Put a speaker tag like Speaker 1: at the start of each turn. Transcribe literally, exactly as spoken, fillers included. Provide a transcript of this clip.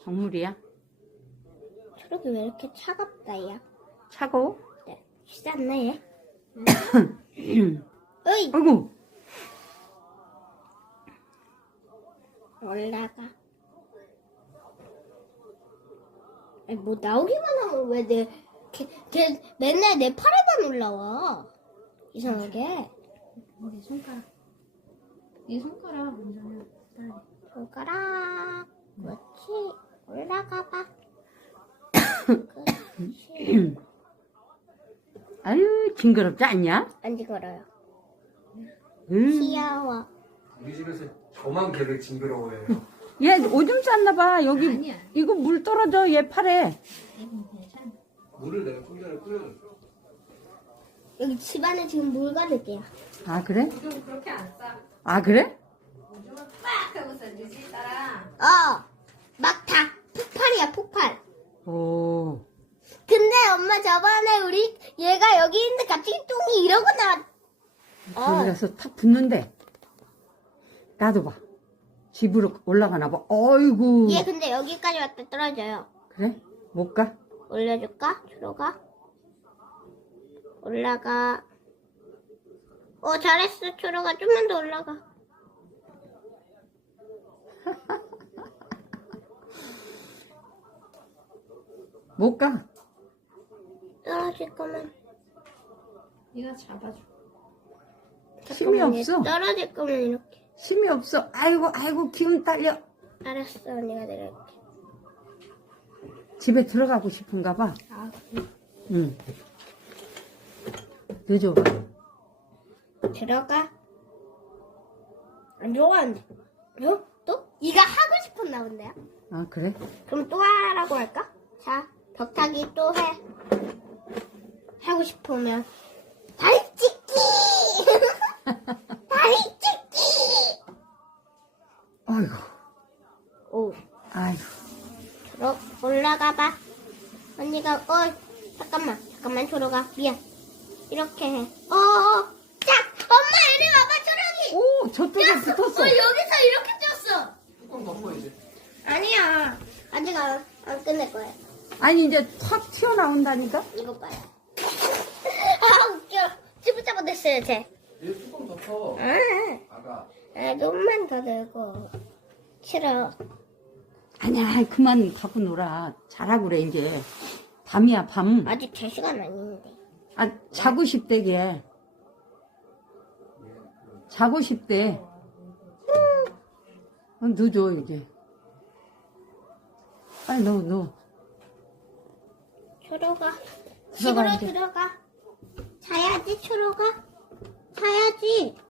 Speaker 1: 작물이야?
Speaker 2: 초록이 왜 이렇게 차갑다, 야?
Speaker 1: 차가워?
Speaker 2: 네. 씻었네, 얘. 어이!
Speaker 1: 아이고.
Speaker 2: 올라가. 아니, 뭐 나오기만 하면 왜 내, 걔, 걔 맨날 내 팔에만 올라와. 이상하게.
Speaker 3: 내 손가락. 네 손가락 먼저 해. 빨리.
Speaker 2: 손가락. 그렇지. 올라가봐. 그렇지.
Speaker 1: 아유, 징그럽지 않냐?
Speaker 2: 안 지걸어요.
Speaker 1: 음.
Speaker 2: 귀여워.
Speaker 4: 우리 집에서 저만 걔를 징그러워해요.
Speaker 1: 얘 오줌 쌌나봐. 여기,
Speaker 3: 아니야.
Speaker 1: 이거 물 떨어져, 얘 팔에.
Speaker 3: 아이고, 괜찮아.
Speaker 4: 물을 내가 좀 전에 끓여줬어.
Speaker 2: 여기 집안에 지금 물 가득이야.
Speaker 1: 아, 그래?
Speaker 3: 요즘 그렇게 안 싸.
Speaker 1: 아, 그래?
Speaker 3: 요즘은 빡 하고 싸지, 따라.
Speaker 2: 어. 막 다 폭발이야, 폭발.
Speaker 1: 오.
Speaker 2: 근데 엄마 저번에 우리 얘가 여기 있는데 갑자기 똥이 이러고 나왔.
Speaker 1: 저기
Speaker 2: 어.
Speaker 1: 가서 탁 붙는데. 나도 봐. 집으로 올라가나 봐. 어이구.
Speaker 2: 얘 근데 여기까지 왔다 떨어져요.
Speaker 1: 그래? 못 가?
Speaker 2: 올려줄까? 초로가? 올라가. 어, 잘했어, 초로가. 좀만 더 올라가.
Speaker 1: 못 가.
Speaker 2: 떨어질 거면.
Speaker 3: 네가 잡아줘.
Speaker 1: 힘이
Speaker 2: 잠깐만, 얘
Speaker 1: 없어.
Speaker 2: 떨어질 거면 이렇게.
Speaker 1: 힘이 없어. 아이고, 아이고, 기운 딸려.
Speaker 2: 알았어, 언니가 내려올게.
Speaker 1: 집에 들어가고 싶은가 봐.
Speaker 2: 아, 그래.
Speaker 1: 응. 늦어봐.
Speaker 2: 들어가. 안 들어가는데. 어? 또? 이가 하고 싶었나 본데요?
Speaker 1: 아, 그래?
Speaker 2: 그럼 또 하라고 할까? 자, 벽타기 또 해. 하고 싶으면. 다리 찢기! 다리 찢기!
Speaker 1: 아이고,
Speaker 2: 오,
Speaker 1: 아이고.
Speaker 2: 초록, 올라가봐. 언니가, 어, 잠깐만, 잠깐만, 초록아. 미안. 이렇게 해. 어, 어, 자, 엄마, 이리 와봐, 초록이!
Speaker 1: 오, 저쪽에 붙었어.
Speaker 2: 어, 여기서 이렇게 쪘어!
Speaker 4: 뚜껑 덮어 이제.
Speaker 2: 아니야. 아직 안, 안 끝낼 거야.
Speaker 1: 아니, 이제 탁 튀어나온다니까?
Speaker 2: 이거 봐요. 아, 웃겨. 찌부짜부 쟤.
Speaker 4: 얘 뚜껑 덮어.
Speaker 2: 아,
Speaker 4: 아가.
Speaker 2: 아, 좀만 더 들고. 싫어.
Speaker 1: 아니야, 그만 갖고 놀아. 자라고 그래, 이제. 밤이야, 밤.
Speaker 2: 아직 제 시간 아닌데.
Speaker 1: 아, 자고 싶대, 걔. 자고 싶대. 어, 늦어, 이제. 빨리 넣어, 넣어.
Speaker 2: 초로가.
Speaker 1: 들어가,
Speaker 2: 집으로
Speaker 1: 이제.
Speaker 2: 들어가. 자야지, 초로가. 자야지.